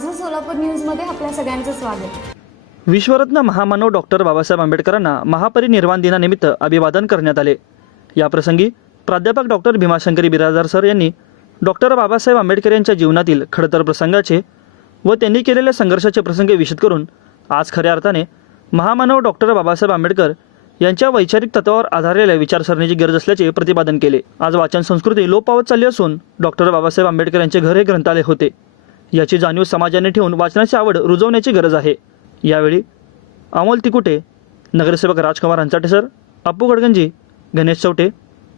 माझं सोलापूर न्यूजमध्ये आपल्या सगळ्यांचं स्वागत। विश्वरत्न महामानव डॉक्टर बाबासाहेब आंबेडकरांना महापरिनिर्वाण दिनानिमित्त अभिवादन करण्यात आले। याप्रसंगी प्राध्यापक डॉक्टर भीमाशंकरी बिराजदार सर यांनी डॉक्टर बाबासाहेब आंबेडकर यांच्या जीवनातील खडतर प्रसंगाचे व त्यांनी केलेल्या संघर्षाचे प्रसंग विशद करून आज खऱ्या अर्थाने महामानव डॉक्टर बाबासाहेब आंबेडकर यांच्या वैचारिक तत्वावर आधारलेल्या विचारसरणीची गरज असल्याचे प्रतिपादन केले। आज वाचन संस्कृती लोप पावत चालली असून डॉक्टर बाबासाहेब आंबेडकर यांचे घर हे ग्रंथालय होते। याची जाणीव समाजाने ठेवून वाचनाची आवड रुजवण्याची गरज आहे। यावेळी अमोल तिकुटे, नगरसेवक राजकुमार हंचाटे सर, अप्पू गडगंजी, गणेश चौटे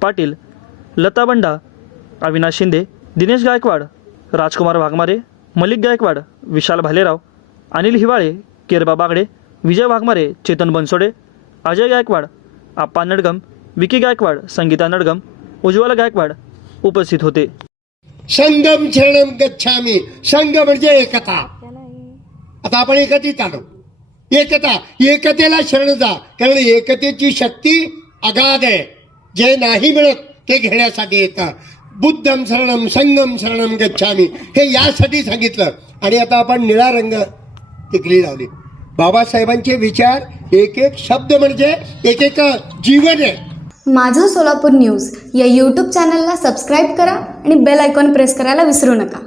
पाटील, लता बंडा, अविनाश शिंदे, दिनेश गायकवाड, राजकुमार वाघमारे, मलिक गायकवाड, विशाल भालेराव, अनिल हिवाळे, केरबा बागडे, विजय वाघमारे, चेतन बनसोडे, अजय गायकवाड, आप्पा नडगम, विकी गायकवाड, संगीता नडगम, उज्ज्वला गायकवाड उपस्थित होते। संगम शरणम गच्छामी। संघ म्हणजे एकता। आता आपण एकत्रित आलो। एकता, एकतेला शरण जा, कारण एकतेची शक्ती अगाध आहे। जे नाही मिळत ते घेण्यासाठी येतं। बुद्धम शरणम संगम शरणम गच्छामी हे यासाठी सांगितलं। आणि आता आपण निळा रंग टिकली लावली। बाबासाहेबांचे विचार एक एक शब्द म्हणजे एक एक जीवन आहे। माझं सोलापूर न्यूज या यूट्यूब चॅनलला सबस्क्राईब करा आणि बेल आयकॉन प्रेस करायला विसरू नका।